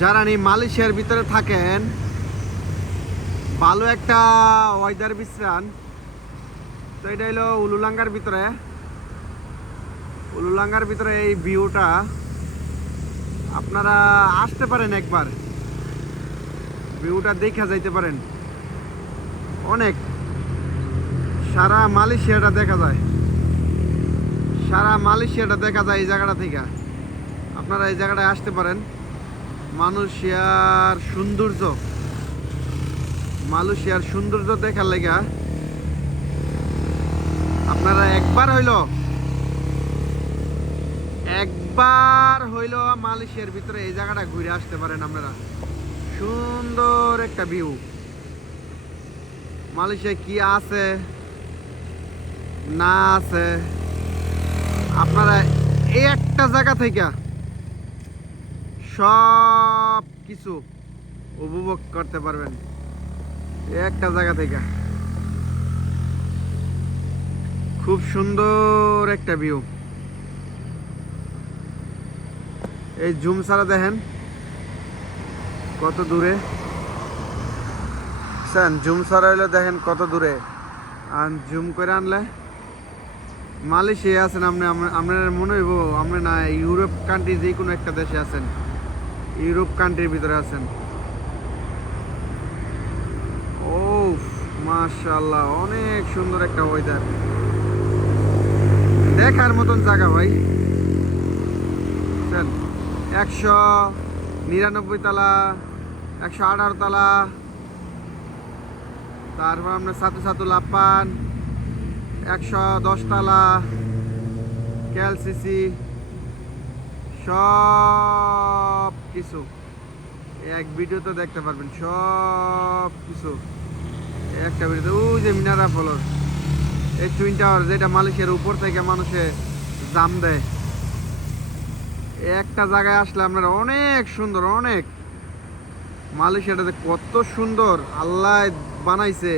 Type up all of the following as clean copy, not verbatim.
যারা মালয়েশিয়ার ভিতরে থাকেন, ভালো একটা ওয়েদার বিশ্রান, তো এটা হলো উলুলাঙ্গার ভিতরে। উলুলাঙ্গার ভিতরে এই ভিউটা আপনারা আসতে পারেন, একবার ভিউটা দেখা যাইতে পারেন। অনেক সারা মালয়েশিয়াটা দেখা যায়, সারা মালয়েশিয়াটা দেখা যায় এই জায়গাটা থেকে। আপনারা এই জায়গাটায় আসতে পারেন। মালয়েশিয়ার সৌন্দর্য দেখার লেগা আপনারা একবার হইল মালয়েশিয়ার ভিতরে এই জায়গাটা ঘুরে আসতে পারেন আপনারা। সুন্দর একটা ভিউ। মালয়েশিয়ায় কি আছে না আছে আপনারা এই একটা জায়গা থেকে সব কিছু উপভোগ করতে পারবেন। এই একটা জায়গা থেকে খুব সুন্দর একটা ভিউ। এই জুম ছাড়া দেখেন কত দূরে, জুম ছাড়া হইলে দেখেন কত দূরে। আর জুম করে আনলে মালয়েশিয়া আছেন আপনি, আপনার মনে হইব আপনি না ইউরোপ কান্ট্রি যে কোনো একটা দেশে আছেন, ইউরোপ কান্ট্রির ভিতরে আছেন। ও মাশাআল্লাহ, অনেক সুন্দর একটা ওয়েদার, দেখার মতন জায়গা ভাই। 199 তলা, 118 তলা, তারপর আপনার সাতু লাপান, 110 তলা, কেএলসিসি, সব কিছু এক ভিডিওতে দেখতে পারবেন। সব কিছু একটা ভিডিওতে। ওই যে মিনারা ফলস, এই টুইন টাওয়ার যেটা মালয়েশিয়ার উপর থেকে মানুষে জাম দেয়, একটা জায়গায় আসলে আপনারা অনেক সুন্দর, অনেক মালয়েশিয়াটাতে কত সুন্দর আল্লাহ বানাইছে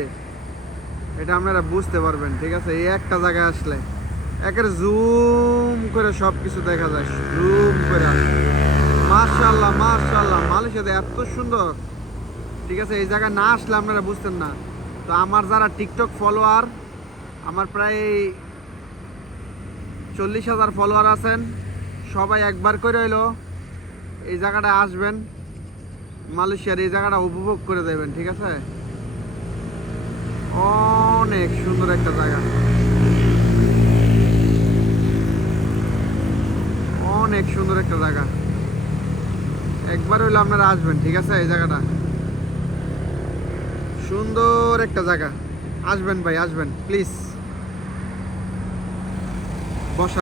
এটা আপনারা বুঝতে পারবেন। ঠিক আছে, এই একটা জায়গায় আসলে একেবারে জুম করে সব কিছু দেখা যায়, জুম করে। মাশাআল্লাহ মাশাআল্লাহ, মালয়েশিয়াতে এত সুন্দর। ঠিক আছে, এই জায়গায় না আসলে আপনারা বুঝতেন না। তো আমার যারা টিকটক ফলোয়ার, আমার প্রায় 40,000 ফলোয়ার আছেন, সবাই একবার করে হইলো এই জায়গাটা আসবেন, মালয়েশিয়ার এই জায়গাটা উপভোগ করে দেবেন। ঠিক আছে, অনেক সুন্দর একটা জায়গা, অনেক সুন্দর একটা জায়গা। একবার হইলো আপনারা আসবেন। ঠিক আছে, এই জায়গাটা সুন্দর একটা জায়গা। আসবেন ভাই, আসবেন প্লিজ।